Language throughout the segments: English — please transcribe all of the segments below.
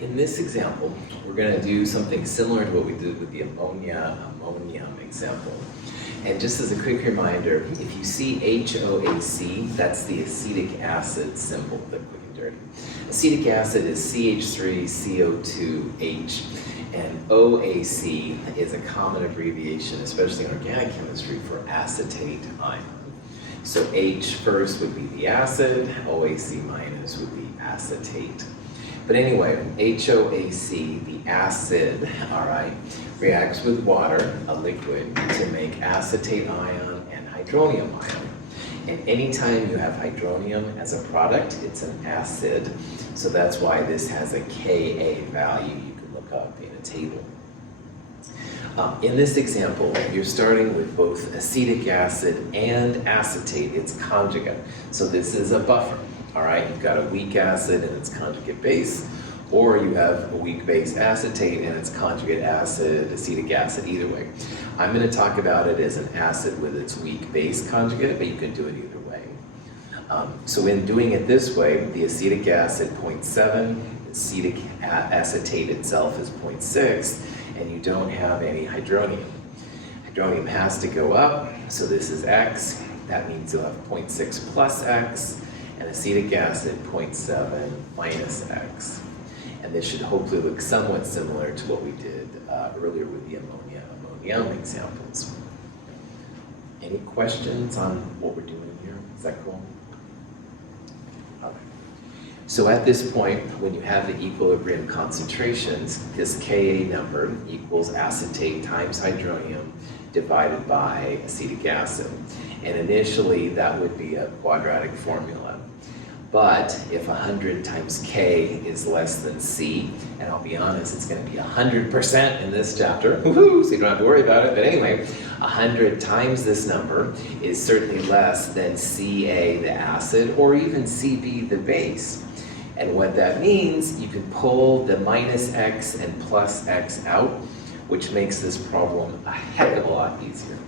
in this example, we're going to do something similar to what we did with the ammonium example. And just as a quick reminder, if you see HOAC, that's the acetic acid symbol, the quick and dirty. Acetic acid is CH3CO2H, and OAC is a common abbreviation, especially in organic chemistry, for acetate ion. So H first would be the acid, OAC minus would be acetate. But anyway, HOAC, the acid, all right, reacts with water, a liquid, to make acetate ion and hydronium ion. And anytime you have hydronium as a product, it's an acid. So that's why this has a Ka value you can look up in a table. In this example, you're starting with both acetic acid and acetate, its conjugate. So this is a buffer. All right, you've got a weak acid and its conjugate base, or you have a weak base acetate and its conjugate acid, acetic acid, either way. I'm going to talk about it as an acid with its weak base conjugate, but you can do it either way. So in doing it this way, the acetic acid 0.7, acetic acetate itself is 0.6, and you don't have any hydronium. Hydronium has to go up, so this is X. That means you'll have 0.6 plus X, and acetic acid 0.7 minus X. And this should hopefully look somewhat similar to what we did earlier with the ammonium examples. Any questions on what we're doing here? Is that cool? Okay. So at this point, when you have the equilibrium concentrations, this Ka number equals acetate times hydronium divided by acetic acid. And initially, that would be a quadratic formula. But if 100 times K is less than C, and I'll be honest, it's going to be 100% in this chapter, woohoo, so you don't have to worry about it, but anyway, 100 times this number is certainly less than Ca, the acid, or even Cb, the base. And what that means, you can pull the minus X and plus X out, which makes this problem a heck of a lot easier.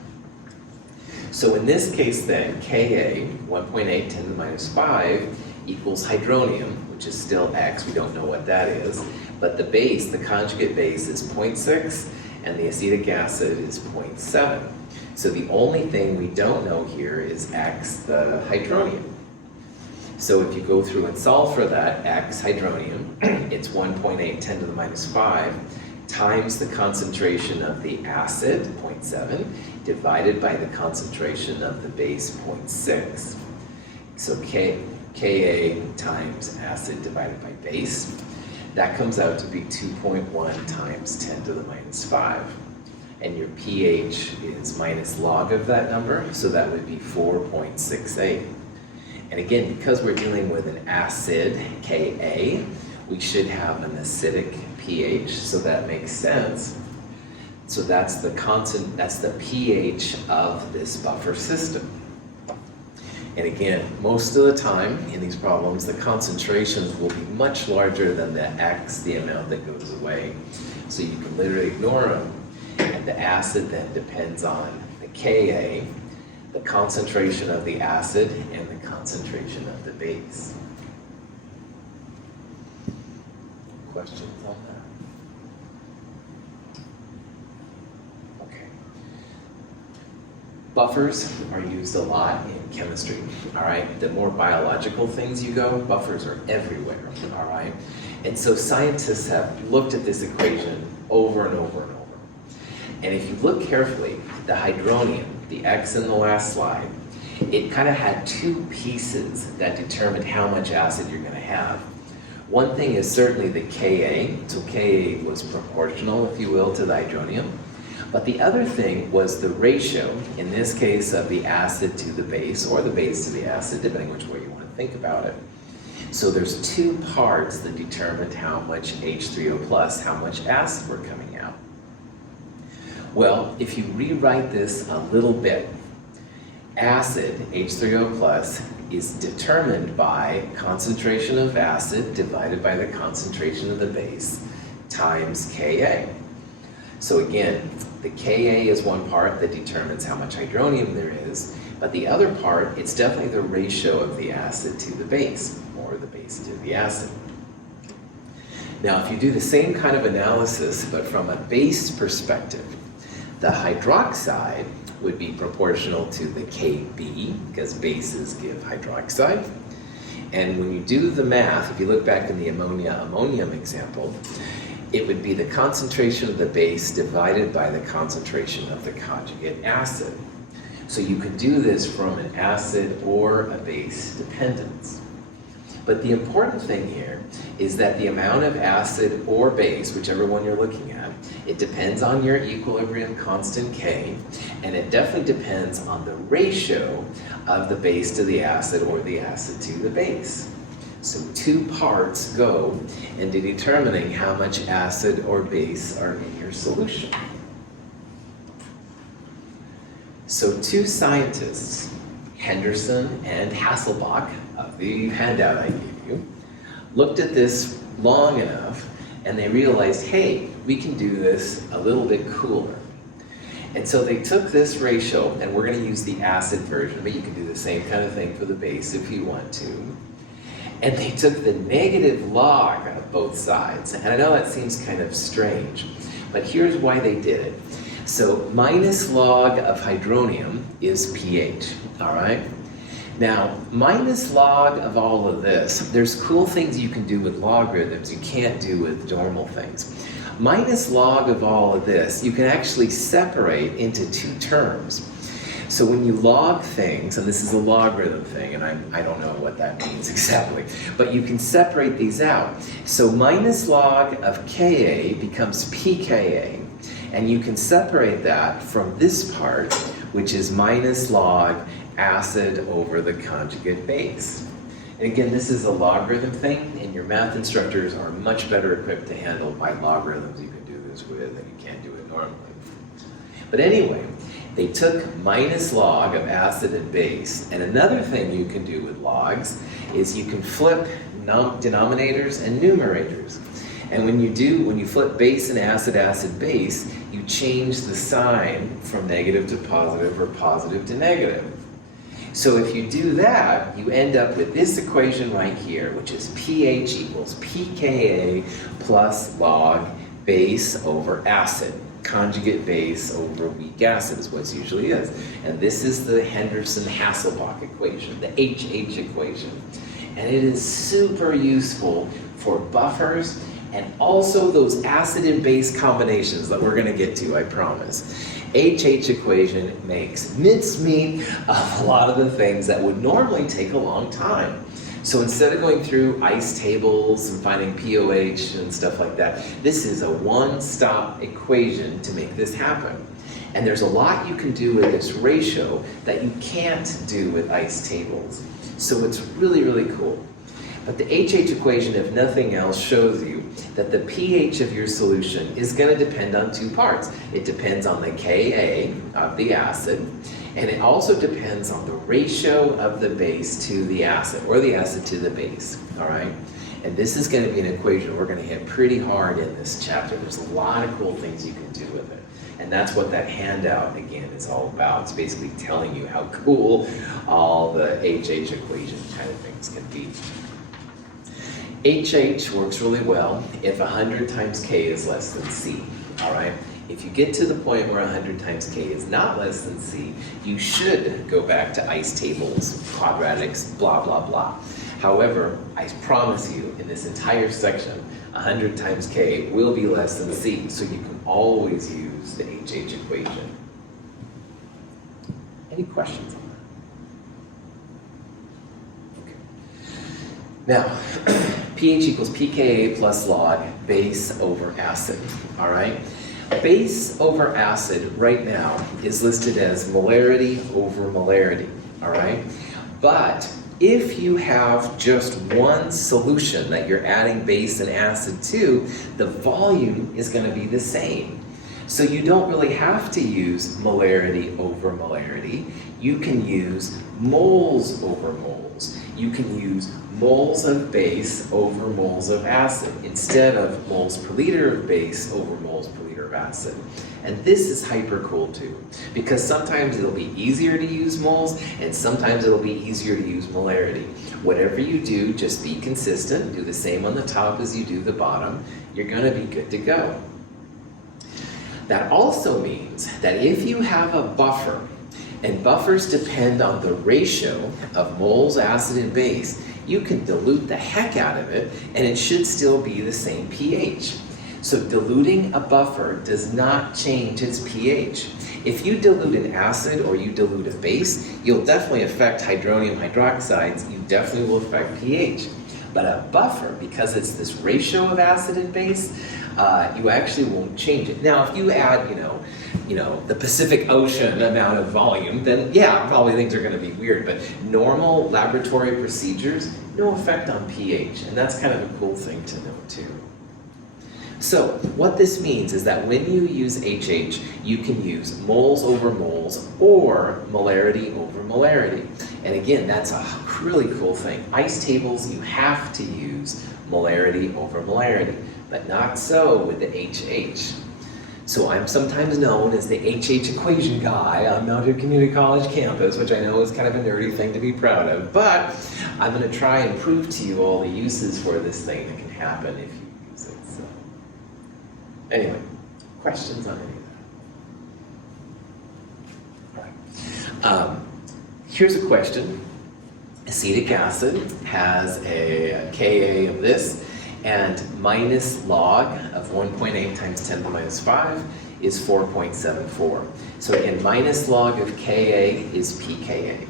So in this case then, Ka, 1.8 10 to the minus 5, equals hydronium, which is still X, we don't know what that is, but the base, the conjugate base is 0.6, and the acetic acid is 0.7. So the only thing we don't know here is X, the hydronium. So if you go through and solve for that X, hydronium, it's 1.8 10 to the minus 5, times the concentration of the acid, 0.7, divided by the concentration of the base, 0.6. So Ka times acid divided by base, that comes out to be 2.1 times 10 to the minus 5. And your pH is minus log of that number, so that would be 4.68. And again, because we're dealing with an acid, Ka, we should have an acidic pH, so that makes sense. So that's the pH of this buffer system. And again, most of the time in these problems, the concentrations will be much larger than the X, the amount that goes away. So you can literally ignore them. And the acid then depends on the Ka, the concentration of the acid, and the concentration of the base. Questions on that? Buffers are used a lot in chemistry, all right? The more biological things you go, buffers are everywhere, all right? And so scientists have looked at this equation over and over and over. And if you look carefully, the hydronium, the X in the last slide, it kind of had two pieces that determined how much acid you're gonna have. One thing is certainly the Ka, so Ka was proportional, if you will, to the hydronium. But the other thing was the ratio, in this case, of the acid to the base, or the base to the acid, depending which way you want to think about it. So there's two parts that determined how much H3O plus, how much acid were coming out. Well, if you rewrite this a little bit, acid, H3O plus, is determined by concentration of acid divided by the concentration of the base times Ka. So again, the Ka is one part that determines how much hydronium there is, but the other part, it's definitely the ratio of the acid to the base, or the base to the acid. Now, if you do the same kind of analysis, but from a base perspective, the hydroxide would be proportional to the Kb, because bases give hydroxide. And when you do the math, if you look back in the ammonia-ammonium example, it would be the concentration of the base divided by the concentration of the conjugate acid. So you could do this from an acid or a base dependence. But the important thing here is that the amount of acid or base, whichever one you're looking at, it depends on your equilibrium constant K, and it definitely depends on the ratio of the base to the acid or the acid to the base. So 2 parts go into determining how much acid or base are in your solution. So 2 scientists, Henderson and Hasselbalch, of the handout I gave you, looked at this long enough and they realized, hey, we can do this a little bit cooler. And so they took this ratio, and we're going to use the acid version, but you can do the same kind of thing for the base if you want to. And they took the negative log of both sides. And I know that seems kind of strange, but here's why they did it. So minus log of hydronium is pH, all right? Now, minus log of all of this, there's cool things you can do with logarithms you can't do with normal things. Minus log of all of this, you can actually separate into 2 terms. So when you log things, and this is a logarithm thing, and I don't know what that means exactly, but you can separate these out. So minus log of Ka becomes pKa, and you can separate that from this part, which is minus log acid over the conjugate base. And again, this is a logarithm thing, and your math instructors are much better equipped to handle by logarithms you can do this with, and you can't do it normally. But anyway, they took minus log of acid and base, and another thing you can do with logs is you can flip denominators and numerators. And when you flip base and acid, acid, base, you change the sign from negative to positive or positive to negative. So if you do that, you end up with this equation right here, which is pH equals pKa plus log base over acid. Conjugate base over weak acid is what it usually is. And this is the Henderson-Hasselbalch equation, the HH equation. And it is super useful for buffers and also those acid and base combinations that we're going to get to, I promise. HH equation makes mincemeat of a lot of the things that would normally take a long time. So instead of going through ice tables and finding POH and stuff like that, this is a one-stop equation to make this happen. And there's a lot you can do with this ratio that you can't do with ice tables. So it's really, really cool. But the HH equation, if nothing else, shows you that the pH of your solution is going to depend on 2 parts. It depends on the Ka of the acid, and it also depends on the ratio of the base to the acid, or the acid to the base, all right? And this is going to be an equation we're going to hit pretty hard in this chapter. There's a lot of cool things you can do with it. And that's what that handout, again, is all about. It's basically telling you how cool all the HH equation kind of things can be. HH works really well if 100 times K is less than C, all right? If you get to the point where 100 times K is not less than C, you should go back to ice tables, quadratics, blah, blah, blah. However, I promise you, in this entire section, 100 times K will be less than C, so you can always use the HH equation. Any questions on that? Okay. Now, pH equals pKa plus log base over acid, all right? Base over acid right now is listed as molarity over molarity, all right? But if you have just one solution that you're adding base and acid to, the volume is going to be the same. So you don't really have to use molarity over molarity. You can use moles over moles. You can use moles of base over moles of acid instead of moles per liter of base over moles per liter of acid. And this is hyper cool too, because sometimes it'll be easier to use moles and sometimes it'll be easier to use molarity. Whatever you do, just be consistent, do the same on the top as you do the bottom, you're gonna be good to go. That also means that if you have a buffer, and buffers depend on the ratio of moles, acid, and base, you can dilute the heck out of it and it should still be the same pH. So diluting a buffer does not change its pH. If you dilute an acid or you dilute a base, you'll definitely affect hydronium hydroxides, you definitely will affect pH. But a buffer, because it's this ratio of acid and base, you actually won't change it. Now, if you add, the Pacific Ocean amount of volume, then yeah, probably things are gonna be weird, but normal laboratory procedures, no effect on pH, and that's kind of a cool thing to know too. So what this means is that when you use HH, you can use moles over moles or molarity over molarity. And again, that's a really cool thing. Ice tables, you have to use molarity over molarity, but not so with the HH. So I'm sometimes known as the HH equation guy on Mount Hood Community College campus, which I know is kind of a nerdy thing to be proud of, but I'm gonna try and prove to you all the uses for this thing that can happen if you use it. So anyway, questions on any of that? All right. Here's a question. Acetic acid has a Ka of this, and minus log of 1.8 times 10 to the minus 5 is 4.74. So again, minus log of Ka is pKa.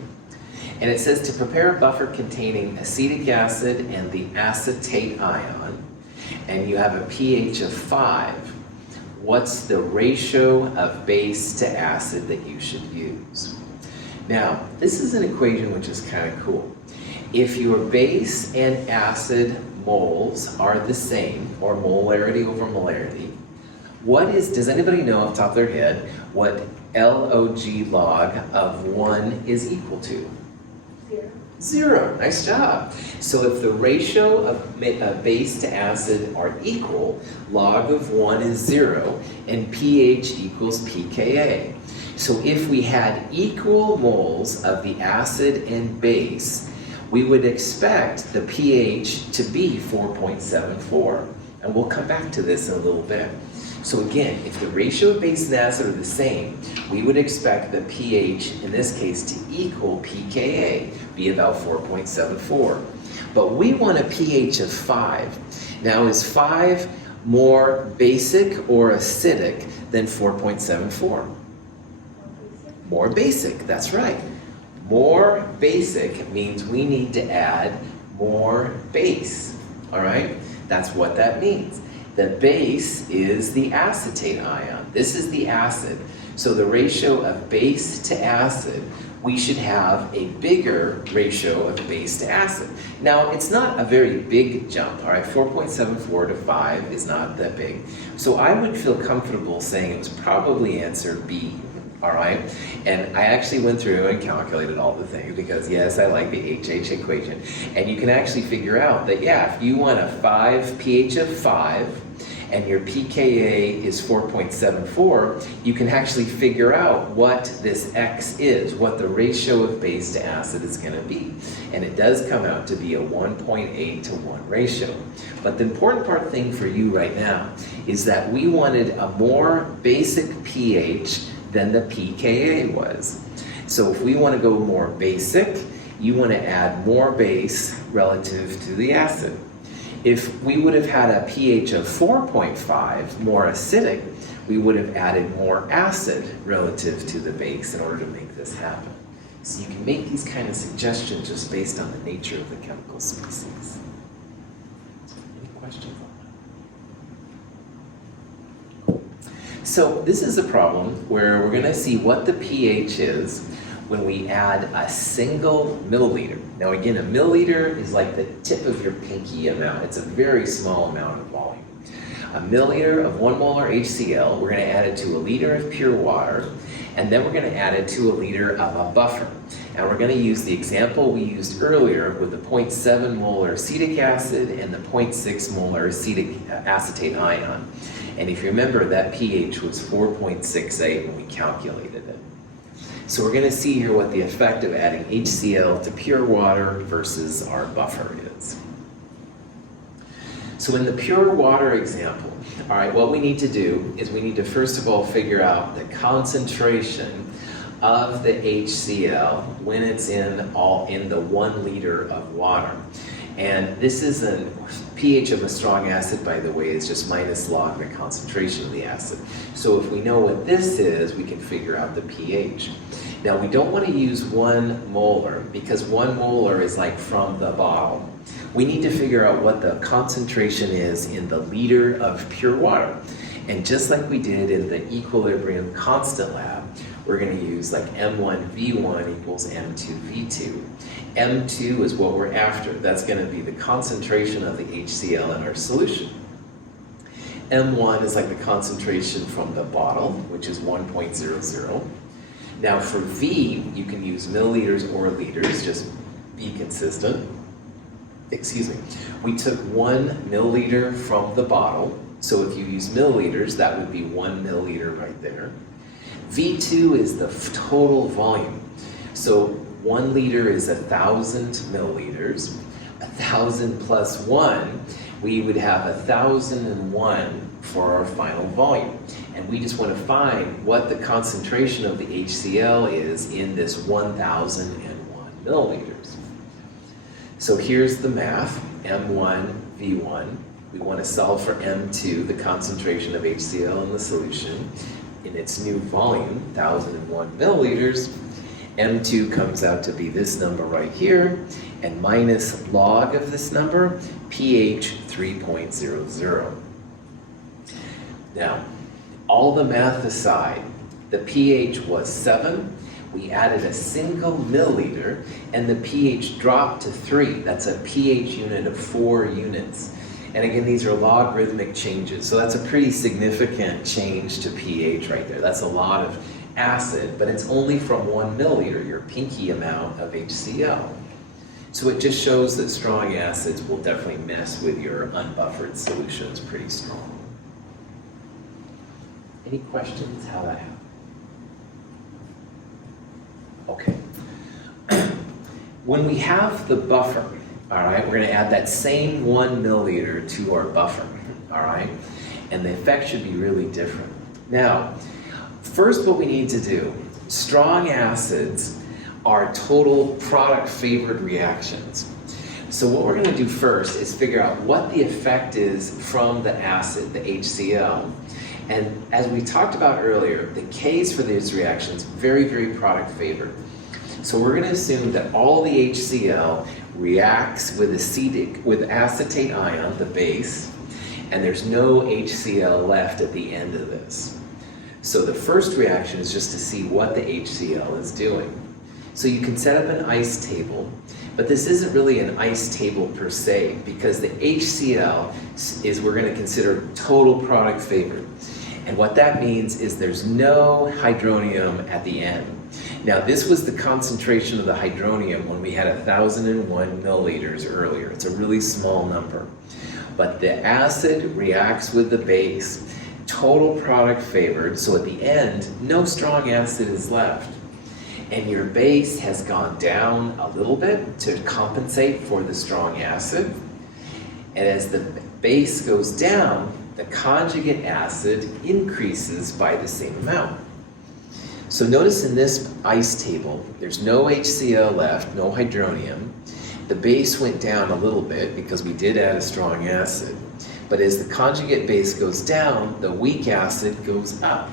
And it says to prepare a buffer containing acetic acid and the acetate ion, and you have a pH of 5, what's the ratio of base to acid that you should use? Now, this is an equation which is kind of cool. If your base and acid moles are the same, or molarity over molarity, does anybody know off the top of their head what log log of 1 is equal to? 0. Nice job. So if the ratio of base to acid are equal, log of 1 is 0, and pH equals pKa. So if we had equal moles of the acid and base, we would expect the pH to be 4.74. And we'll come back to this in a little bit. So again, if the ratio of base and acid are the same, we would expect the pH, in this case, to equal pKa, be about 4.74. But we want a pH of 5. Now, is 5 more basic or acidic than 4.74? More basic, that's right. More basic means we need to add more base, all right? That's what that means. The base is the acetate ion. This is the acid. So the ratio of base to acid, we should have a bigger ratio of base to acid. Now, it's not a very big jump, all right? 4.74 to 5 is not that big. So I would feel comfortable saying it was probably answer B. All right, and I actually went through and calculated all the things because yes, I like the HH equation. And you can actually figure out that yeah, if you want a pH of 5 and your pKa is 4.74, you can actually figure out what this X is, what the ratio of base to acid is going to be. And it does come out to be a 1.8 to 1 ratio. But the important thing for you right now is that we wanted a more basic pH than the pKa was. So if we want to go more basic, you want to add more base relative to the acid. If we would have had a pH of 4.5, more acidic, we would have added more acid relative to the base in order to make this happen. So you can make these kind of suggestions just based on the nature of the chemical species. Any questions on that? So this is a problem where we're going to see what the pH is when we add a single milliliter. Now again, a milliliter is like the tip of your pinky amount. It's a very small amount of volume. A milliliter of 1 molar HCl, we're going to add it to a liter of pure water, and then we're going to add it to a liter of a buffer. And we're going to use the example we used earlier with the 0.7 molar acetic acid and the 0.6 molar acetate ion. And if you remember, that pH was 4.68 when we calculated it. So we're going to see here what the effect of adding HCl to pure water versus our buffer is. So in the pure water example, all right, what we need to do is we need to first of all figure out the concentration of the HCl when it's in the 1 liter of water. And this is a pH of a strong acid, by the way, is just minus log the concentration of the acid. So if we know what this is, we can figure out the pH. Now we don't want to use 1 molar because 1 molar is like from the bottle. We need to figure out what the concentration is in the liter of pure water. And just like we did in the equilibrium constant lab, we're going to use like M1V1 equals M2V2. M2 is what we're after. That's going to be the concentration of the HCl in our solution. M1 is like the concentration from the bottle, which is 1.00. Now for V, you can use milliliters or liters, just be consistent. Excuse me. We took 1 milliliter from the bottle, so if you use milliliters, that would be 1 milliliter right there. V2 is the total volume. So 1 liter is 1,000 milliliters. 1,000 plus 1, we would have 1,001 for our final volume. And we just want to find what the concentration of the HCl is in this 1,001 milliliters. So here's the math, M1, V1. We want to solve for M2, the concentration of HCl in the solution, in its new volume, 1,001 milliliters. M2 comes out to be this number right here, and minus log of this number, pH 3.00. Now, all the math aside, the pH was 7. We added a single milliliter, and the pH dropped to 3. That's a pH unit of 4 units. And again, these are logarithmic changes, so that's a pretty significant change to pH right there. That's a lot of acid, but it's only from 1 milliliter, your pinky amount of HCl. So it just shows that strong acids will definitely mess with your unbuffered solutions pretty strong. Any questions how that happened? Okay. When we have the buffer, all right, we're going to add that same 1 milliliter to our buffer, all right? And the effect should be really different. Now, first what we need to do, strong acids are total product favored reactions. So what we're going to do first is figure out what the effect is from the acid, the HCl. And as we talked about earlier, the Ks for these reactions, very, very product favored. So we're going to assume that all the HCl reacts with acetate ion, the base, and there's no HCl left at the end of this. So the first reaction is just to see what the HCl is doing. So you can set up an ice table, but this isn't really an ice table per se, because the HCl is, we're going to consider total product favored. And what that means is there's no hydronium at the end. Now this was the concentration of the hydronium when we had 1,001 milliliters earlier. It's a really small number. But the acid reacts with the base, total product favored, so at the end, no strong acid is left. And your base has gone down a little bit to compensate for the strong acid. And as the base goes down, the conjugate acid increases by the same amount. So notice in this ice table, there's no HCl left, no hydronium. The base went down a little bit because we did add a strong acid. But as the conjugate base goes down, the weak acid goes up,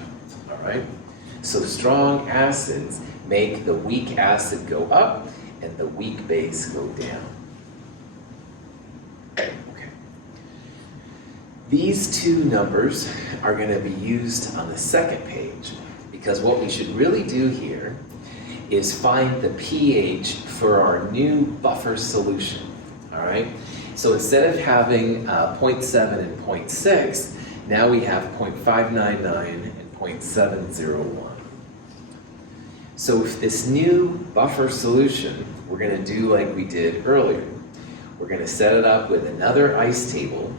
all right? So strong acids make the weak acid go up and the weak base go down. Okay. These two numbers are going to be used on the second page, because what we should really do here is find the pH for our new buffer solution, all right? So instead of having 0.7 and 0.6, now we have 0.599 and 0.701. So with this new buffer solution, we're going to do like we did earlier. We're going to set it up with another ice table.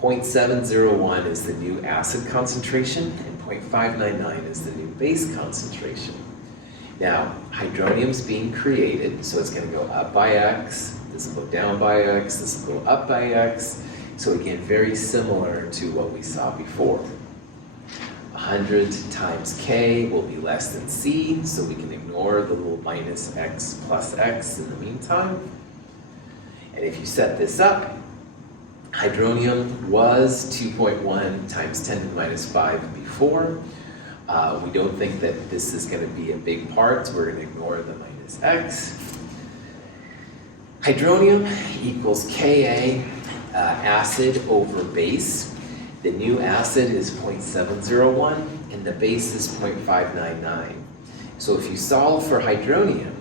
0.701 is the new acid concentration, and 0.599 is the new base concentration. Now, hydronium's being created, so it's going to go up by x, this will go down by x, this will go up by x. So again, very similar to what we saw before. 100 times K will be less than C, so we can ignore the little minus X plus X in the meantime. And if you set this up, hydronium was 2.1 times 10 to the minus 5 before. We don't think that this is going to be a big part, so we're going to ignore the minus X. Hydronium equals Ka acid over base. The new acid is 0.701 and the base is 0.599. So if you solve for hydronium,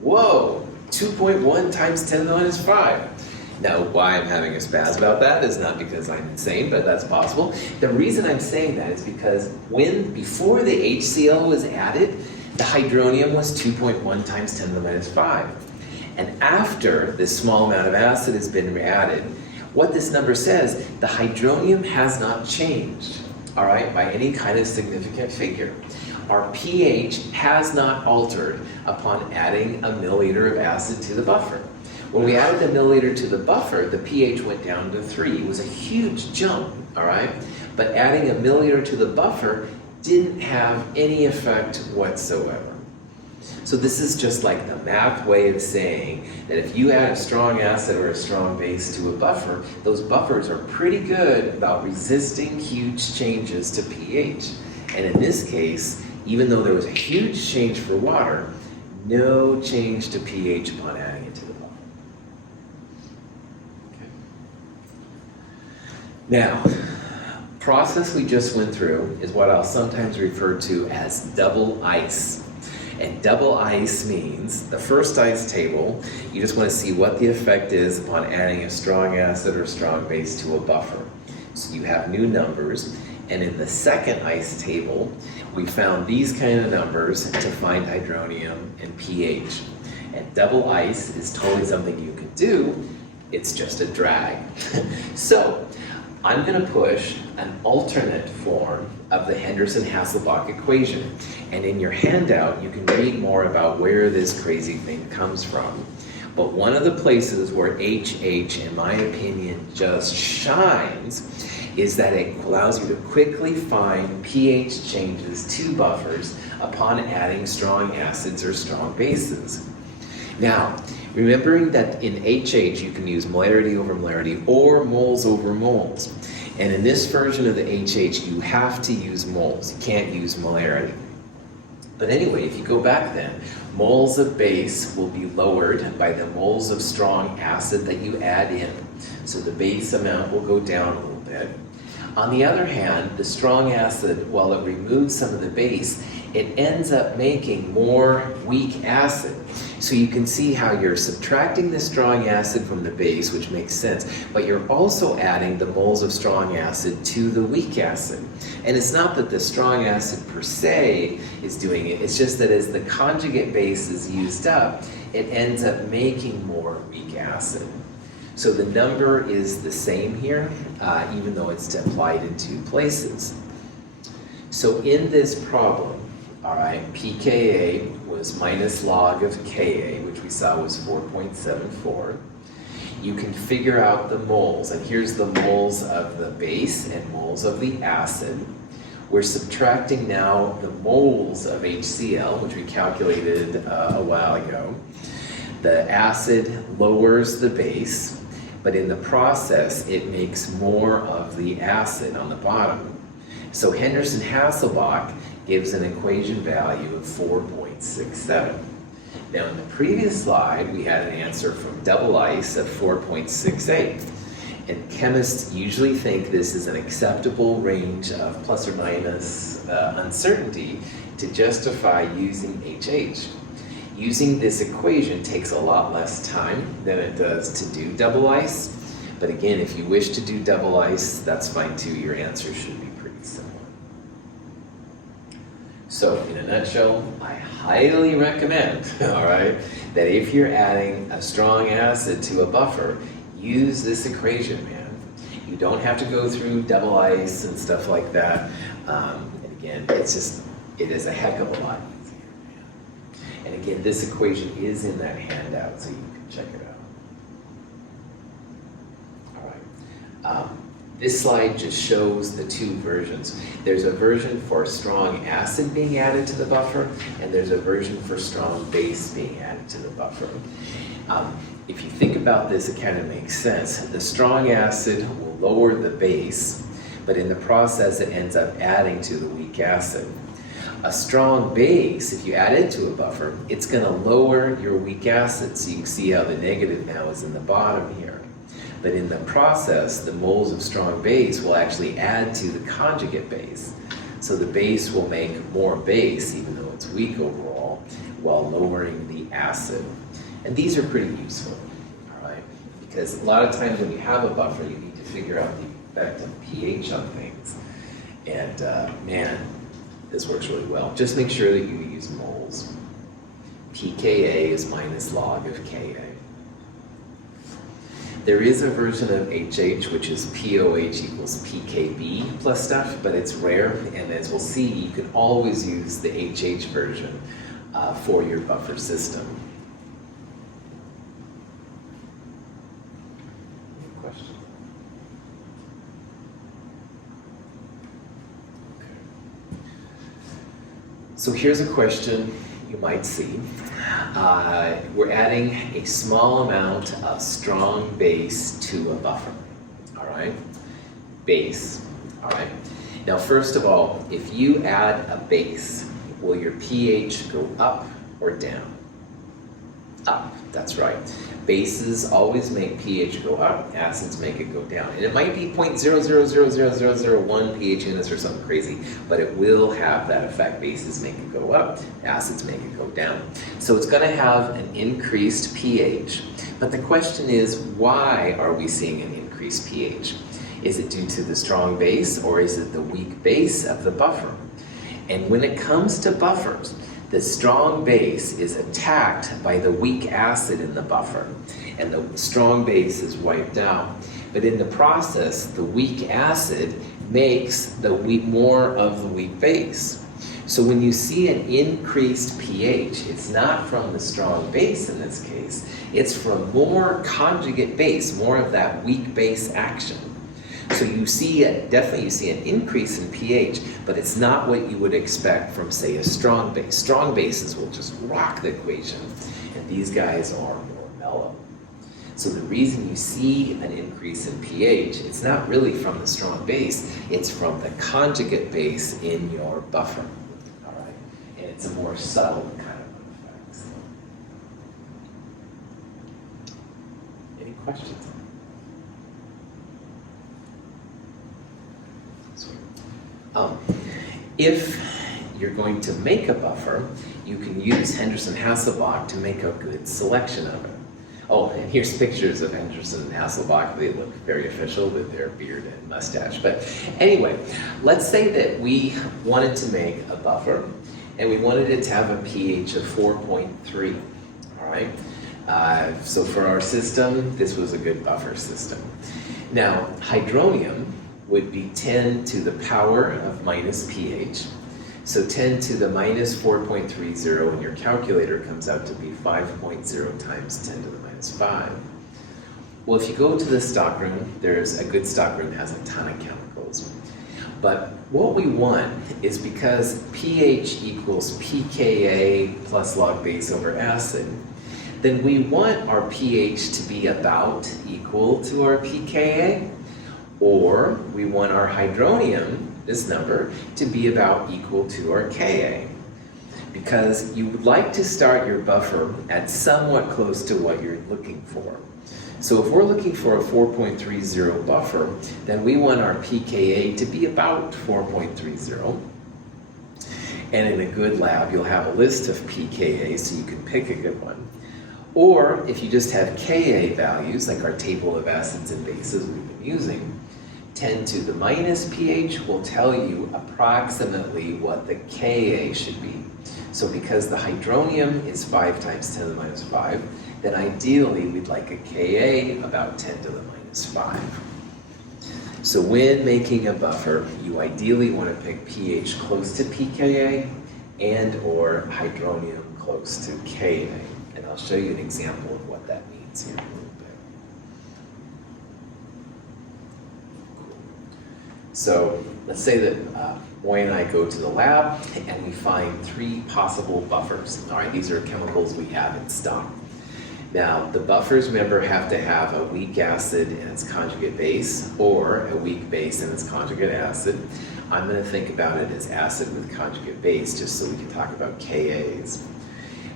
whoa, 2.1 times 10 to the minus 5. Now, why I'm having a spaz about that is not because I'm insane, but that's possible. The reason I'm saying that is because before the HCl was added, the hydronium was 2.1 times 10 to the minus 5. And after this small amount of acid has been added, what this number says, the hydronium has not changed, all right, by any kind of significant figure. Our pH has not altered upon adding a milliliter of acid to the buffer. When we added the milliliter to the buffer, the pH went down to 3. It was a huge jump, all right? But adding a milliliter to the buffer didn't have any effect whatsoever. So this is just like the math way of saying that if you add a strong acid or a strong base to a buffer, those buffers are pretty good about resisting huge changes to pH. And in this case, even though there was a huge change for water, no change to pH upon adding it to the buffer. Okay. Now, process we just went through is what I'll sometimes refer to as double ice. And double ice means the first ice table, you just want to see what the effect is upon adding a strong acid or strong base to a buffer. So you have new numbers. And in the second ice table, we found these kind of numbers to find hydronium and pH. And double ice is totally something you can do. It's just a drag. So I'm going to push an alternate form of the Henderson-Hasselbalch equation. And in your handout, you can read more about where this crazy thing comes from. But one of the places where HH, in my opinion, just shines is that it allows you to quickly find pH changes to buffers upon adding strong acids or strong bases. Now, remembering that in HH you can use molarity over molarity or moles over moles. And in this version of the HH, you have to use moles. You can't use molarity. But anyway, if you go back then, moles of base will be lowered by the moles of strong acid that you add in. So the base amount will go down a little bit. On the other hand, the strong acid, while it removes some of the base, it ends up making more weak acid. So you can see how you're subtracting the strong acid from the base, which makes sense, but you're also adding the moles of strong acid to the weak acid. And it's not that the strong acid per se is doing it, it's just that as the conjugate base is used up, it ends up making more weak acid. So the number is the same here, even though it's applied in two places. So in this problem, all right, pKa was minus log of Ka, which we saw was 4.74. You can figure out the moles, and here's the moles of the base and moles of the acid. We're subtracting now the moles of HCl, which we calculated a while ago. The acid lowers the base, but in the process, it makes more of the acid on the bottom. So Henderson-Hasselbalch gives an equation value of 4.67. Now in the previous slide, we had an answer from double ice of 4.68. And chemists usually think this is an acceptable range of plus or minus uncertainty to justify using HH. Using this equation takes a lot less time than it does to do double ice. But again, if you wish to do double ice, that's fine too. Your answer should be pretty similar. So in a nutshell, I highly recommend, all right, that if you're adding a strong acid to a buffer, use this equation, man. You don't have to go through double ice and stuff like that. And again, it is a heck of a lot easier, man. And again, this equation is in that handout, so you can check it out. All right. This slide just shows the two versions. There's a version for strong acid being added to the buffer, and there's a version for strong base being added to the buffer. If you think about this, it kind of makes sense. The strong acid will lower the base, but in the process it ends up adding to the weak acid. A strong base, if you add it to a buffer, it's going to lower your weak acid, so you can see how the negative now is in the bottom here. But in the process, the moles of strong base will actually add to the conjugate base. So the base will make more base, even though it's weak overall, while lowering the acid. And these are pretty useful, all right? Because a lot of times when you have a buffer, you need to figure out the effect of pH on things. And man, this works really well. Just make sure that you use moles. pKa is minus log of Ka. There is a version of HH, which is POH equals PKB plus stuff, but it's rare, and as we'll see, you can always use the HH version for your buffer system. Any questions? Okay. So here's a question you might see. We're adding a small amount of strong base to a buffer, all right? Base, all right? Now, first of all, if you add a base, will your pH go up or down? Up, that's right. Bases always make pH go up, acids make it go down. And it might be 0.0000001 pH units or something crazy, but it will have that effect. Bases make it go up, acids make it go down. So it's going to have an increased pH. But the question is, why are we seeing an increased pH? Is it due to the strong base, or is it the weak base of the buffer? And when it comes to buffers, the strong base is attacked by the weak acid in the buffer, and the strong base is wiped out. But in the process, the weak acid makes more of the weak base. So when you see an increased pH, it's not from the strong base in this case, it's from more conjugate base, more of that weak base action. So you see definitely you see an increase in pH, but it's not what you would expect from, say, a strong base. Strong bases will just rock the equation, and these guys are more mellow. So the reason you see an increase in pH, it's not really from the strong base, it's from the conjugate base in your buffer, all right? And it's a more subtle kind of effect. Any questions? If you're going to make a buffer, you can use Henderson-Hasselbalch to make a good selection of it. Oh, and here's pictures of Henderson-Hasselbalch. They look very official with their beard and mustache. But anyway, let's say that we wanted to make a buffer, and we wanted it to have a pH of 4.3, all right? So for our system, this was a good buffer system. Now, hydronium would be 10 to the power of minus pH. So 10 to the minus 4.30, and your calculator comes out to be 5.0 times 10 to the minus 5. Well, if you go to the stockroom, there's a good stockroom has a ton of chemicals. But what we want is, because pH equals pKa plus log base over acid, then we want our pH to be about equal to our pKa, or we want our hydronium, this number, to be about equal to our Ka. Because you would like to start your buffer at somewhat close to what you're looking for. So if we're looking for a 4.30 buffer, then we want our pKa to be about 4.30. And in a good lab, you'll have a list of pKa, so you can pick a good one. Or if you just have Ka values, like our table of acids and bases we've been using, 10 to the minus pH will tell you approximately what the Ka should be. So because the hydronium is 5 times 10 to the minus 5, then ideally we'd like a Ka about 10 to the minus 5. So when making a buffer, you ideally want to pick pH close to pKa and or hydronium close to Ka. And I'll show you an example of what that means here in a little bit. So let's say that Moy and I go to the lab and we find 3 possible buffers. All right, these are chemicals we have in stock. Now, the buffers, remember, have to have a weak acid and its conjugate base, or a weak base and its conjugate acid. I'm going to think about it as acid with conjugate base, just so we can talk about Kas.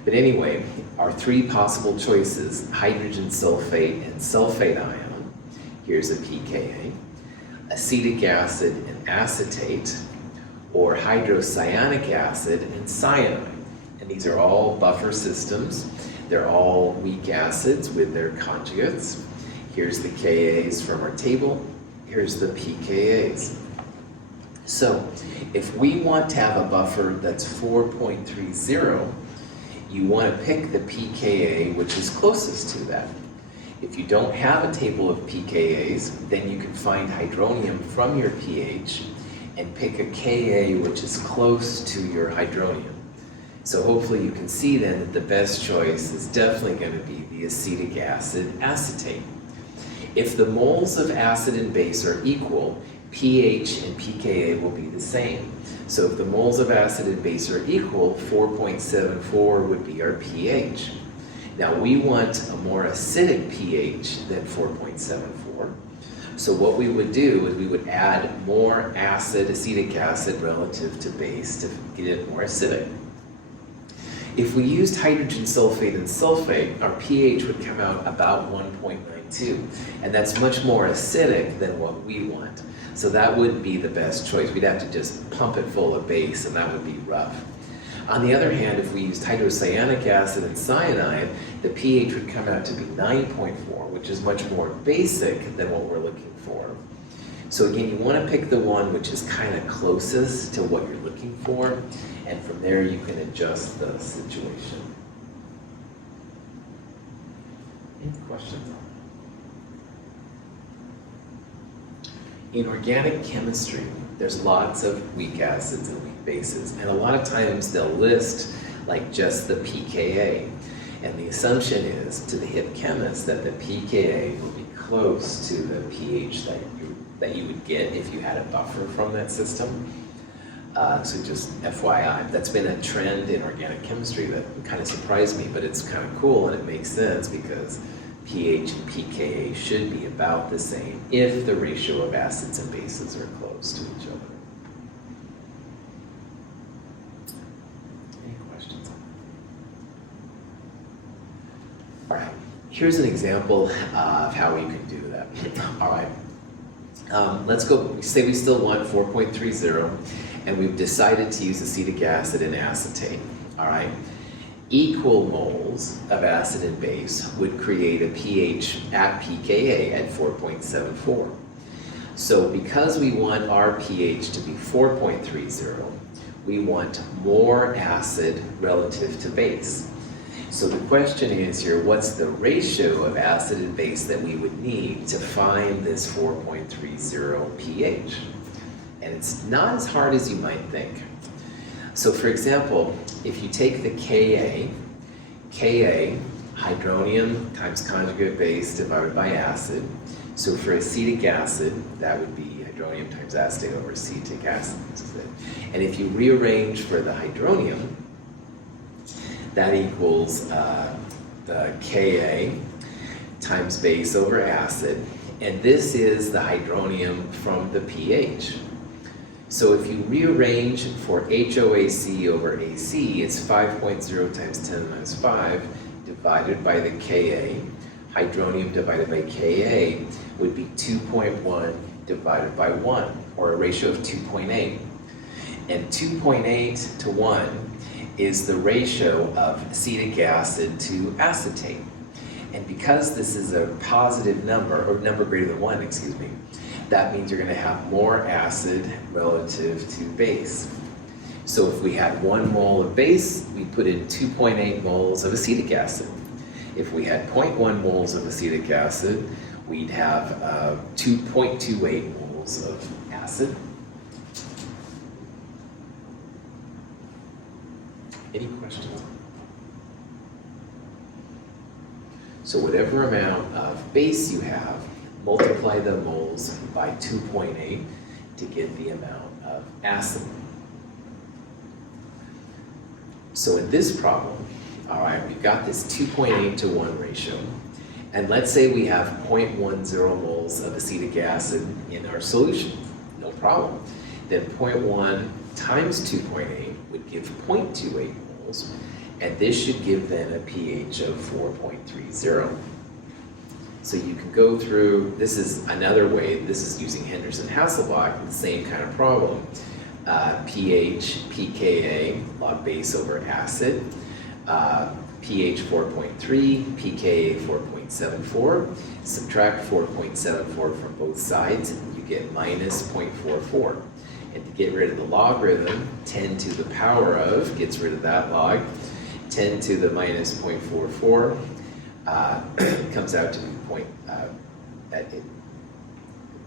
But anyway, our 3 possible choices, hydrogen sulfate and sulfate ion, here's a pKa, acetic acid and acetate, or hydrocyanic acid and cyanide. And these are all buffer systems. They're all weak acids with their conjugates. Here's the Kas from our table. Here's the pKas. So if we want to have a buffer that's 4.30, you want to pick the pKa which is closest to that. If you don't have a table of pKas, then you can find hydronium from your pH and pick a Ka which is close to your hydronium. So hopefully you can see then that the best choice is definitely going to be the acetic acid acetate. If the moles of acid and base are equal, pH and pKa will be the same. So if the moles of acid and base are equal, 4.74 would be our pH. Now we want a more acidic pH than 4.74. So what we would do is we would add more acid, acetic acid, relative to base to get it more acidic. If we used hydrogen sulfate and sulfate, our pH would come out about 1.92, and that's much more acidic than what we want. So that wouldn't be the best choice. We'd have to just pump it full of base, and that would be rough. On the other hand, if we used hydrocyanic acid and cyanide, the pH would come out to be 9.4, which is much more basic than what we're looking for. So again, you want to pick the one which is kind of closest to what you're looking for, and from there you can adjust the situation. Any questions? In organic chemistry, there's lots of weak acids and weak bases, and a lot of times they'll list like just the pKa. And the assumption is, to the hip chemist, that the pKa will be close to the pH that you would get if you had a buffer from that system. So just FYI, that's been a trend in organic chemistry that kind of surprised me, but it's kind of cool and it makes sense because pH and pKa should be about the same if the ratio of acids and bases are close to each other. Any questions? All right, here's an example of how we can do that. All right. Let's go, say we still want 4.30, and we've decided to use acetic acid and acetate, all right? Equal moles of acid and base would create a pH at pKa at 4.74. So because we want our pH to be 4.30, we want more acid relative to base. So the question is here, what's the ratio of acid and base that we would need to find this 4.30 pH? And it's not as hard as you might think. So for example, if you take the Ka, hydronium times conjugate base divided by acid. So for acetic acid, that would be hydronium times acetate over acetic acid. And if you rearrange for the hydronium, that equals the Ka times base over acid, and this is the hydronium from the pH. So if you rearrange for HOAC over AC, it's 5.0 times 10 to the minus 5 divided by the Ka. Hydronium divided by Ka would be 2.1 divided by 1, or a ratio of 2.8. And 2.8 to 1 is the ratio of acetic acid to acetate. And because this is a positive number, or number greater than 1, excuse me, that means you're going to have more acid relative to base. So if we had 1 mole of base, we put in 2.8 moles of acetic acid. If we had 0.1 moles of acetic acid, we'd have 2.28 moles of acid. Any questions? So whatever amount of base you have, multiply the moles by 2.8 to get the amount of acid. So in this problem, all right, we've got this 2.8 to 1 ratio. And let's say we have 0.10 moles of acetic acid in our solution. No problem. Then 0.1 times 2.8 would give 0.28 moles. And this should give then a pH of 4.30. So you can go through, this is another way, this is using Henderson-Hasselbalch, the same kind of problem. pH, pKa, log base over acid, pH 4.3, pKa 4.74, subtract 4.74 from both sides, and you get minus 0.44. And to get rid of the logarithm, 10 to the power of gets rid of that log, 10 to the minus 0.44 comes out to be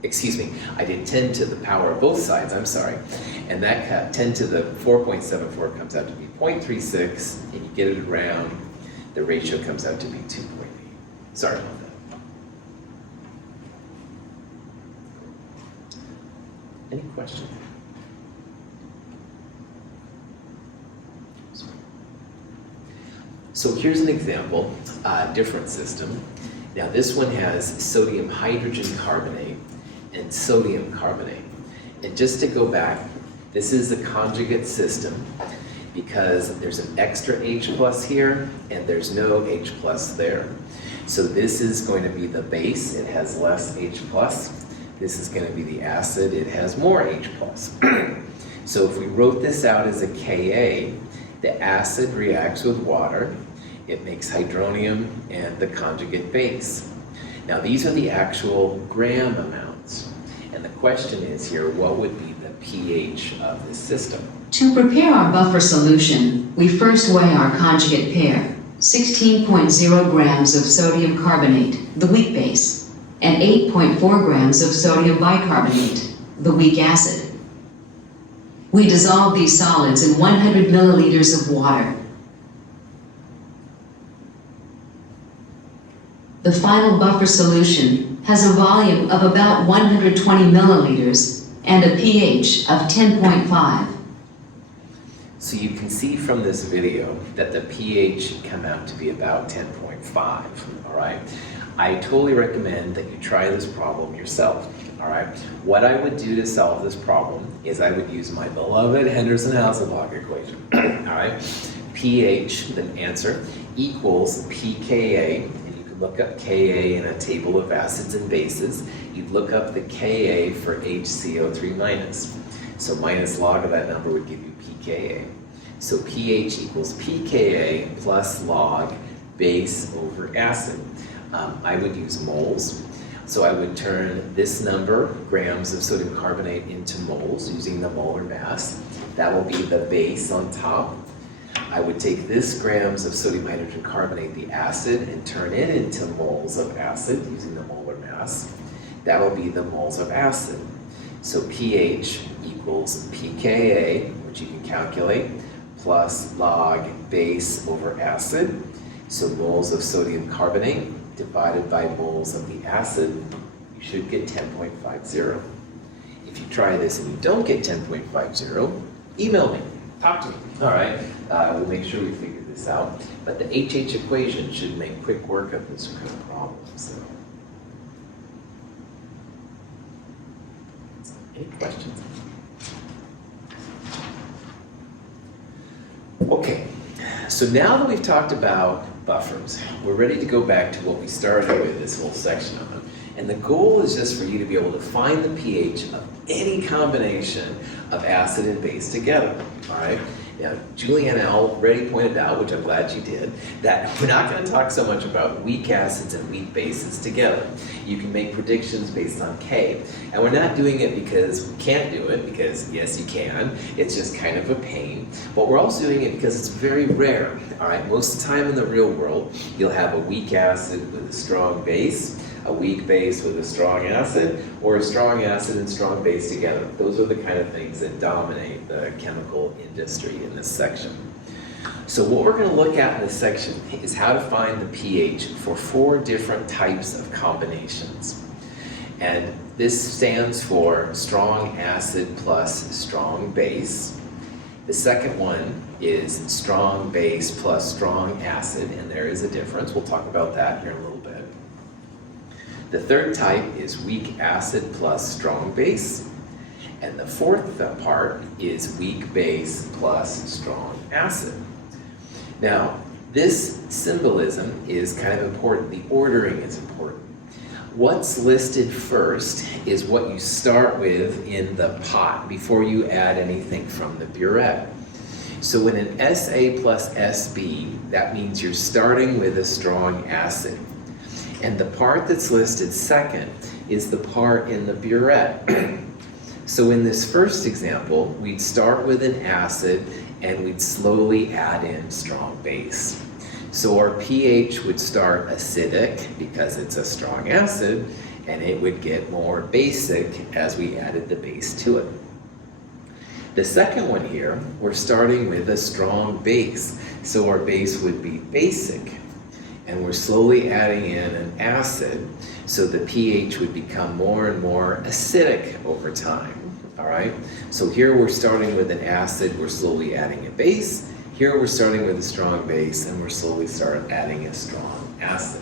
excuse me, I did 10 to the power of both sides, I'm sorry. And that 10 to the 4.74 comes out to be 0.36, and you get it around, the ratio comes out to be 2.8. Sorry about that. Any questions? So here's an example, different system. Now this one has sodium hydrogen carbonate and sodium carbonate. And just to go back, this is a conjugate system because there's an extra H plus here and there's no H plus there. So this is going to be the base, it has less H plus. This is going to be the acid, it has more H plus. So if we wrote this out as a Ka, the acid reacts with water, it makes hydronium and the conjugate base. Now these are the actual gram amounts. And the question is here, what would be the pH of this system? To prepare our buffer solution, we first weigh our conjugate pair, 16.0 grams of sodium carbonate, the weak base, and 8.4 grams of sodium bicarbonate, the weak acid. We dissolve these solids in 100 milliliters of water. The final buffer solution has a volume of about 120 milliliters and a pH of 10.5. So you can see from this video that the pH should come out to be about 10.5, all right? I totally recommend that you try this problem yourself, all right? What I would do to solve this problem is I would use my beloved Henderson-Hasselbalch equation, all right? pH, the answer, equals pKa. Look up Ka in a table of acids and bases. You'd look up the Ka for HCO3 minus. So minus log of that number would give you pKa. So pH equals pKa plus log base over acid. I would use moles. So I would turn this number, grams of sodium carbonate, into moles using the molar mass. That will be the base on top. I would take this grams of sodium hydrogen carbonate, the acid, and turn it into moles of acid using the molar mass. That will be the moles of acid. So pH equals pKa, which you can calculate, plus log base over acid. So moles of sodium carbonate divided by moles of the acid, you should get 10.50. If you try this and you don't get 10.50, email me. Talk to me. All right, we'll make sure we figure this out. But the HH equation should make quick work of this kind of problem. So, any questions? Okay, so now that we've talked about buffers, we're ready to go back to what we started with this whole section on. And the goal is just for you to be able to find the pH of any combination of acid and base together, all right? Now, Juliana already pointed out, which I'm glad she did, that we're not going to talk so much about weak acids and weak bases together. You can make predictions based on K. And we're not doing it because we can't do it, because yes, you can. It's just kind of a pain. But we're also doing it because it's very rare. All right, most of the time in the real world, you'll have a weak acid with a strong base, a weak base with a strong acid, or a strong acid and strong base together. Those are the kind of things that dominate the chemical industry in this section. So what we're going to look at in this section is how to find the pH for 4 different types of combinations. And this stands for strong acid plus strong base. The second one is strong base plus strong acid, and there is a difference. We'll talk about that here in a little bit. The third type is weak acid plus strong base. And the fourth part is weak base plus strong acid. Now, this symbolism is kind of important. The ordering is important. What's listed first is what you start with in the pot before you add anything from the burette. So in an SA plus SB, that means you're starting with a strong acid. And the part that's listed second is the part in the burette. So in this first example, we'd start with an acid and we'd slowly add in strong base. So our pH would start acidic because it's a strong acid, and it would get more basic as we added the base to it. The second one here, we're starting with a strong base. So our base would be basic. And we're slowly adding in an acid, so the pH would become more and more acidic over time, all right? So here we're starting with an acid, we're slowly adding a base. Here we're starting with a strong base, and we're slowly adding a strong acid.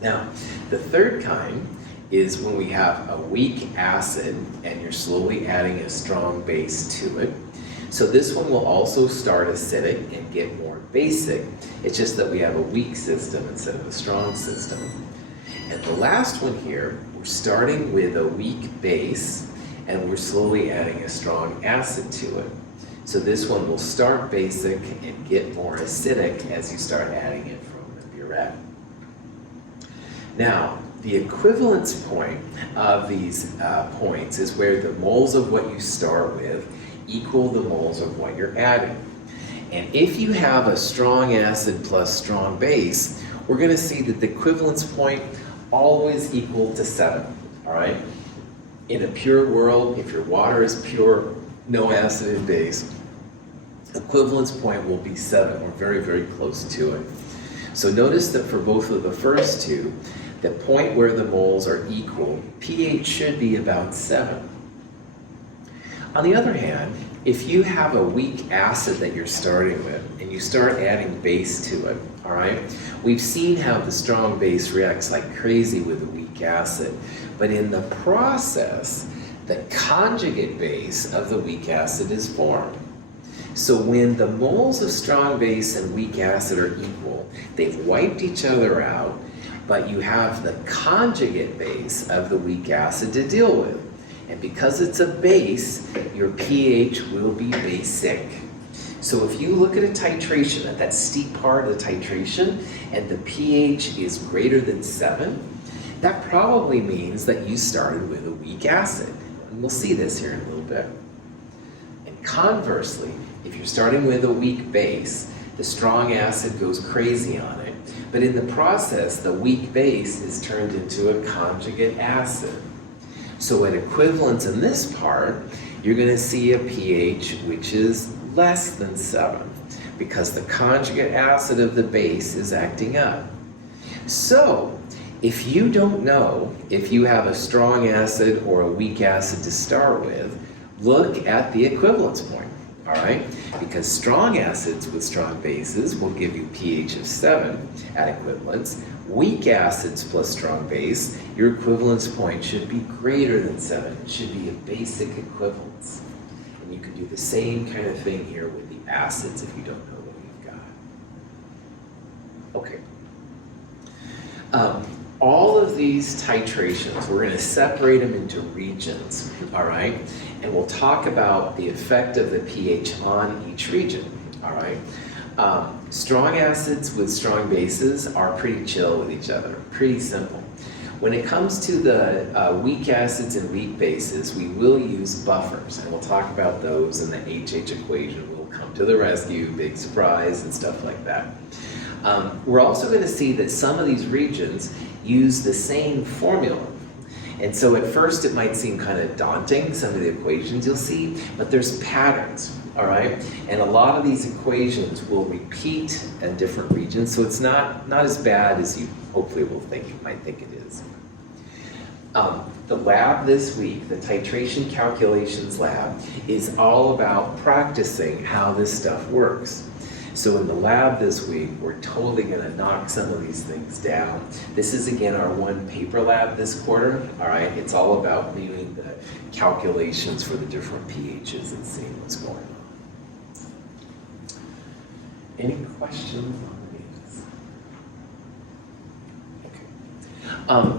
Now, the third kind is when we have a weak acid, and you're slowly adding a strong base to it. So this one will also start acidic and get more basic. It's just that we have a weak system instead of a strong system. And the last one here, we're starting with a weak base and we're slowly adding a strong acid to it. So this one will start basic and get more acidic as you start adding it from the burette. Now, the equivalence point of these points is where the moles of what you start with equal the moles of what you're adding. And if you have a strong acid plus strong base, we're going to see that the equivalence point always equal to 7, all right? In a pure world, if your water is pure, no acid and base, equivalence point will be 7, or very, very close to it. So notice that for both of the first two, the point where the moles are equal, pH should be about 7. On the other hand, if you have a weak acid that you're starting with and you start adding base to it, all right, we've seen how the strong base reacts like crazy with a weak acid, but in the process, the conjugate base of the weak acid is formed. So when the moles of strong base and weak acid are equal, they've wiped each other out, but you have the conjugate base of the weak acid to deal with. And because it's a base, your pH will be basic. So if you look at a titration, at that steep part of the titration, and the pH is greater than 7, that probably means that you started with a weak acid. And we'll see this here in a little bit. And conversely, if you're starting with a weak base, the strong acid goes crazy on it. But in the process, the weak base is turned into a conjugate acid. So at equivalence in this part, you're going to see a pH which is less than 7 because the conjugate acid of the base is acting up. So if you don't know if you have a strong acid or a weak acid to start with, look at the equivalence point, all right? Because strong acids with strong bases will give you pH of 7 at equivalence. Weak acids plus strong base, your equivalence point should be greater than 7. It should be a basic equivalence. And you can do the same kind of thing here with the acids if you don't know what you've got. Okay. all of these titrations, we're going to separate them into regions, all right? And we'll talk about the effect of the pH on each region, all right? Strong acids with strong bases are pretty chill with each other, pretty simple. When it comes to the weak acids and weak bases, we will use buffers, and we'll talk about those in the HH equation. We'll come to the rescue, big surprise, and stuff like that. We're also going to see that some of these regions use the same formula. And so at first it might seem kind of daunting, some of the equations you'll see, but there's patterns, all right? And a lot of these equations will repeat in different regions, so it's not as bad as you hopefully might think it is. The lab this week, the titration calculations lab, is all about practicing how this stuff works. So in the lab this week, we're totally going to knock some of these things down. This is, again, our one paper lab this quarter, all right? It's all about doing the calculations for the different pHs and seeing what's going on. Any questions on these? Okay.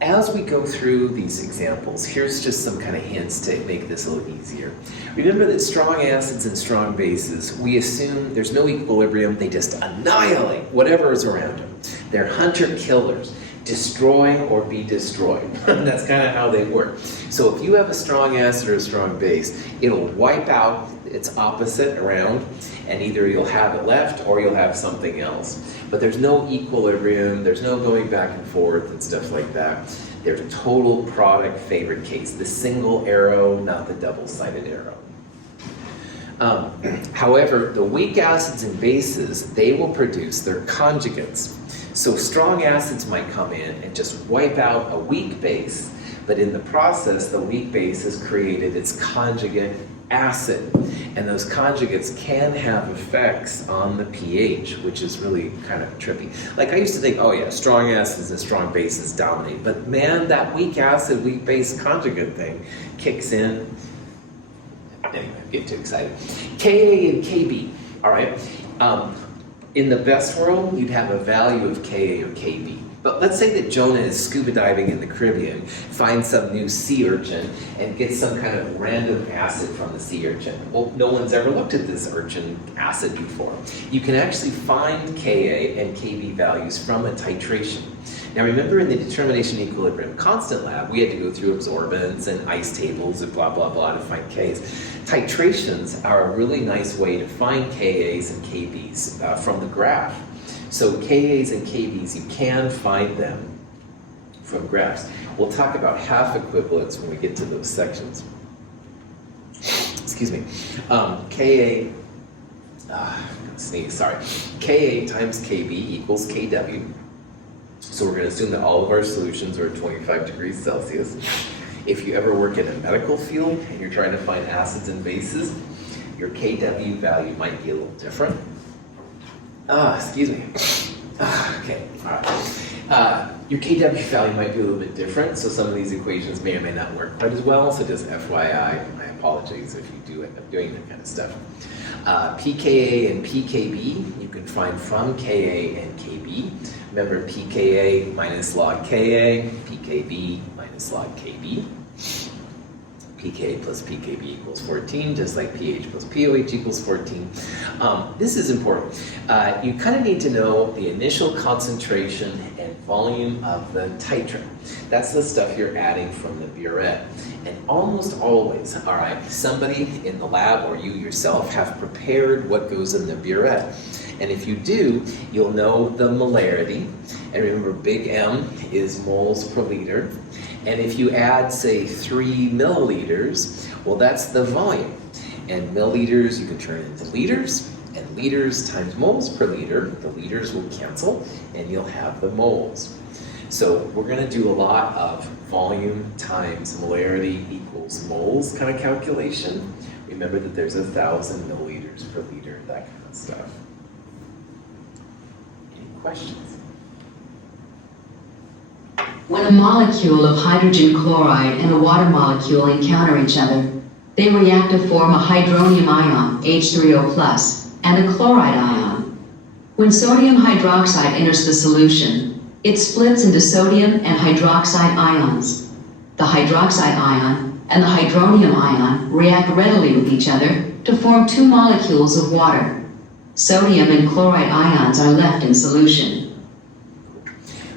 As we go through these examples, here's just some kind of hints to make this a little easier. Remember that strong acids and strong bases, we assume there's no equilibrium, they just annihilate whatever is around them. They're hunter-killers, destroy or be destroyed. That's kind of how they work. So if you have a strong acid or a strong base, it'll wipe out its opposite around, and either you'll have it left or you'll have something else. But there's no equilibrium, there's no going back and forth and stuff like that. There's a total product favorite case, the single arrow, not the double-sided arrow. However, the weak acids and bases, they will produce their conjugates. So strong acids might come in and just wipe out a weak base, but in the process, the weak base has created its conjugate acid. And those conjugates can have effects on the pH, which is really kind of trippy. Like I used to think, oh yeah, strong acids and strong bases dominate. But man, that weak acid, weak base conjugate thing kicks in. Anyway, I'm getting too excited. Ka and Kb, all right? In the best world, you'd have a value of Ka or Kb. But let's say that Jonah is scuba diving in the Caribbean, finds some new sea urchin, and gets some kind of random acid from the sea urchin. Well, no one's ever looked at this urchin acid before. You can actually find Ka and Kb values from a titration. Now remember, in the determination equilibrium constant lab, we had to go through absorbance and ice tables and blah, blah, blah to find Ks. Titrations are a really nice way to find Kas and Kbs from the graph. So Kas and Kbs, you can find them from graphs. We'll talk about half equivalence when we get to those sections. Excuse me. Ka times Kb equals Kw. So we're going to assume that all of our solutions are at 25 degrees Celsius. If you ever work in a medical field and you're trying to find acids and bases, your Kw value might be a little different. Excuse me. Okay, all right. Your Kw value might be a little bit different, so some of these equations may or may not work quite as well, so just FYI, my apologies if you do end up doing that kind of stuff. pKa and pKb, you can find from Ka and Kb. Remember, pKa minus log Ka, pKb minus log Kb. pK plus pKb equals 14, just like pH plus pOH equals 14. This is important. You kind of need to know the initial concentration and volume of the titrant. That's the stuff you're adding from the burette. And almost always, all right, somebody in the lab or you yourself have prepared what goes in the burette. And if you do, you'll know the molarity. And remember, big M is moles per liter. And if you add, say, 3 milliliters, well, that's the volume. And milliliters, you can turn into liters. And liters times moles per liter, the liters will cancel, and you'll have the moles. So we're going to do a lot of volume times molarity equals moles kind of calculation. Remember that there's 1,000 milliliters per liter, that kind of stuff. Any questions? When a molecule of hydrogen chloride and a water molecule encounter each other, they react to form a hydronium ion, H3O+, and a chloride ion. When sodium hydroxide enters the solution, It splits into sodium and hydroxide ions. The hydroxide ion and the hydronium ion react readily with each other to form two molecules of water. Sodium and chloride ions are left in solution.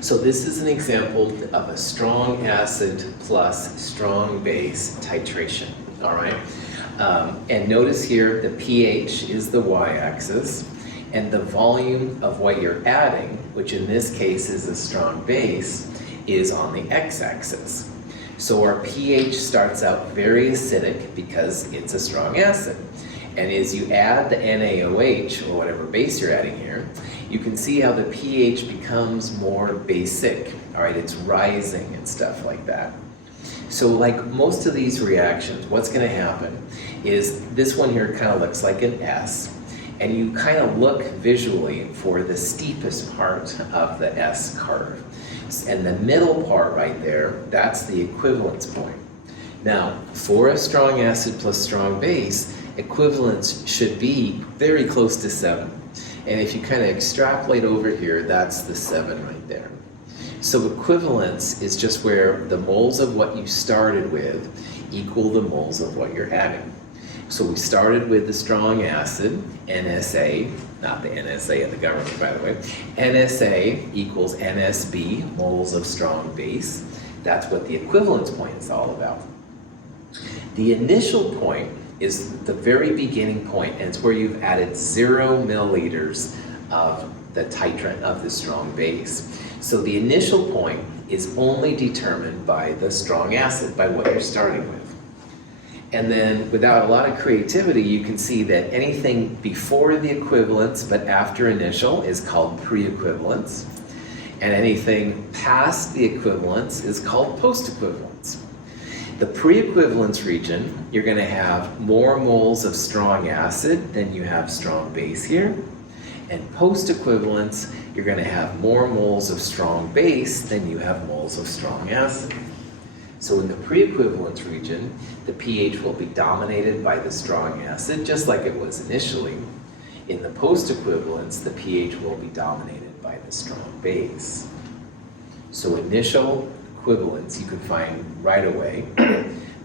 So this is an example of a strong acid plus strong base titration, all right? And notice here the pH is the y-axis, and the volume of what you're adding, which in this case is a strong base, is on the x-axis. So our pH starts out very acidic because it's a strong acid. And as you add the NaOH, or whatever base you're adding here, you can see how the pH becomes more basic, all right? It's rising and stuff like that. So like most of these reactions, what's gonna happen is this one here kind of looks like an S, and you kind of look visually for the steepest part of the S curve. And the middle part right there, that's the equivalence point. Now, for a strong acid plus strong base, equivalence should be very close to 7. And if you kind of extrapolate over here, that's the 7 right there. So equivalence is just where the moles of what you started with equal the moles of what you're adding. So we started with the strong acid, NSA, not the NSA of the government, by the way. NSA equals NSB, moles of strong base. That's what the equivalence point is all about. The initial point is the very beginning point, and it's where you've added 0 milliliters of the titrant of the strong base. So the initial point is only determined by the strong acid, by what you're starting with. And then without a lot of creativity, you can see that anything before the equivalence but after initial is called pre-equivalence. And anything past the equivalence is called post-equivalence. The pre-equivalence region, you're going to have more moles of strong acid than you have strong base here. And post-equivalence, you're going to have more moles of strong base than you have moles of strong acid. So in the pre-equivalence region, the pH will be dominated by the strong acid, just like it was initially. In the post-equivalence, the pH will be dominated by the strong base. So initial equivalence you can find right away.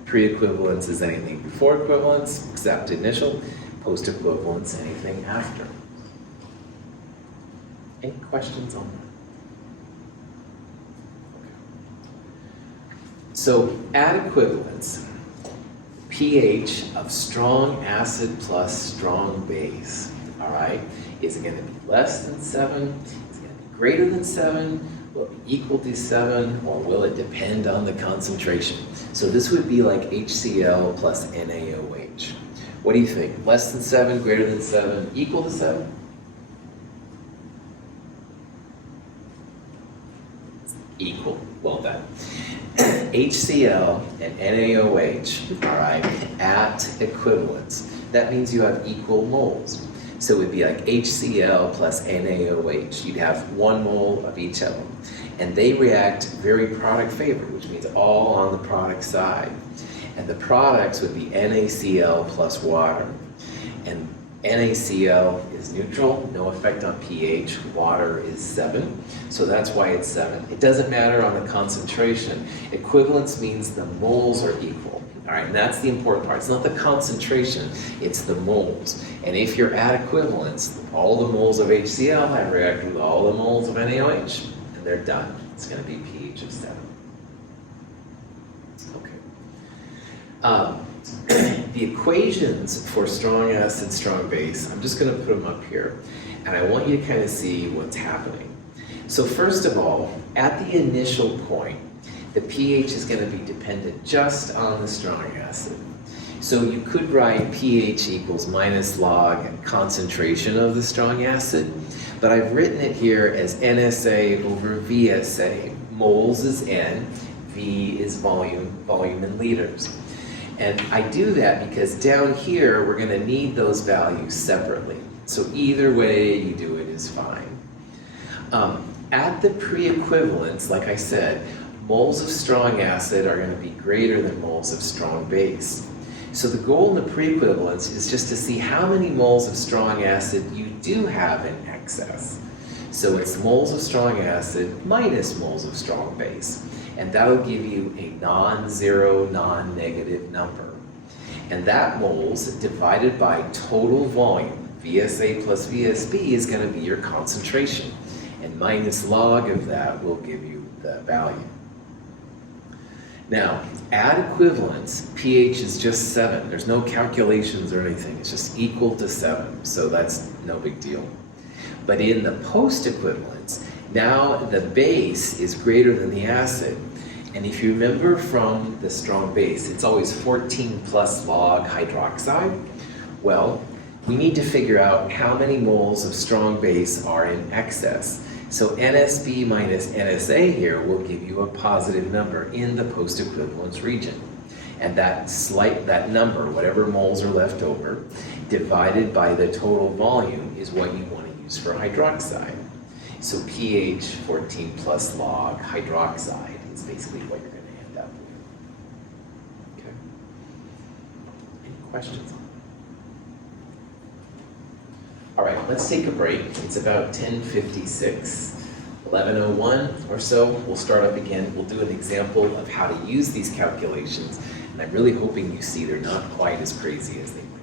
Pre-equivalence is anything before equivalence, except initial. Post-equivalence, anything after. Any questions on that? So at equivalence, pH of strong acid plus strong base, all right, is it going to be less than 7? Is it going to be greater than 7? Will it be equal to 7? Or will it depend on the concentration? So this would be like HCl plus NaOH. What do you think? Less than 7, greater than 7, equal to 7? Equal. Well done. HCl and NaOH, all right, at equivalence. That means you have equal moles. So it would be like HCl plus NaOH. You'd have 1 mole of each of them. And they react very product favored, which means all on the product side. And the products would be NaCl plus water. And NaCl is neutral, no effect on pH. Water is 7, so that's why it's 7. It doesn't matter on the concentration. Equivalence means the moles are equal. All right, and that's the important part. It's not the concentration, it's the moles. And if you're at equivalence, all the moles of HCl have reacted with all the moles of NaOH, and they're done. It's going to be pH of 7. Okay. The equations for strong acid, strong base, I'm just going to put them up here, and I want you to kind of see what's happening. So first of all, at the initial point, the pH is going to be dependent just on the strong acid. So you could write pH equals minus log concentration of the strong acid, but I've written it here as NSA over VSA. Moles is N, V is volume in liters. And I do that because down here, we're going to need those values separately. So either way you do it is fine. At the pre-equivalence, like I said, moles of strong acid are going to be greater than moles of strong base. So the goal in the pre-equivalence is just to see how many moles of strong acid you do have in excess. So it's moles of strong acid minus moles of strong base. And that'll give you a non-zero, non-negative number. And that moles divided by total volume, VSA plus VSB, is going to be your concentration. And minus log of that will give you the value. Now, at equivalence, pH is just 7. There's no calculations or anything. It's just equal to 7. So that's no big deal. But in the post-equivalence, now the base is greater than the acid. And if you remember from the strong base, it's always 14 plus log hydroxide. Well, we need to figure out how many moles of strong base are in excess. So NSB minus NSA here will give you a positive number in the post-equivalence region. And that number, whatever moles are left over, divided by the total volume is what you want to use for hydroxide. So pH 14 plus log hydroxide is basically what you're going to end up with. Okay. Any questions? All right, let's take a break. It's about 10:56, 11:01 or so. We'll start up again. We'll do an example of how to use these calculations. And I'm really hoping you see they're not quite as crazy as they might.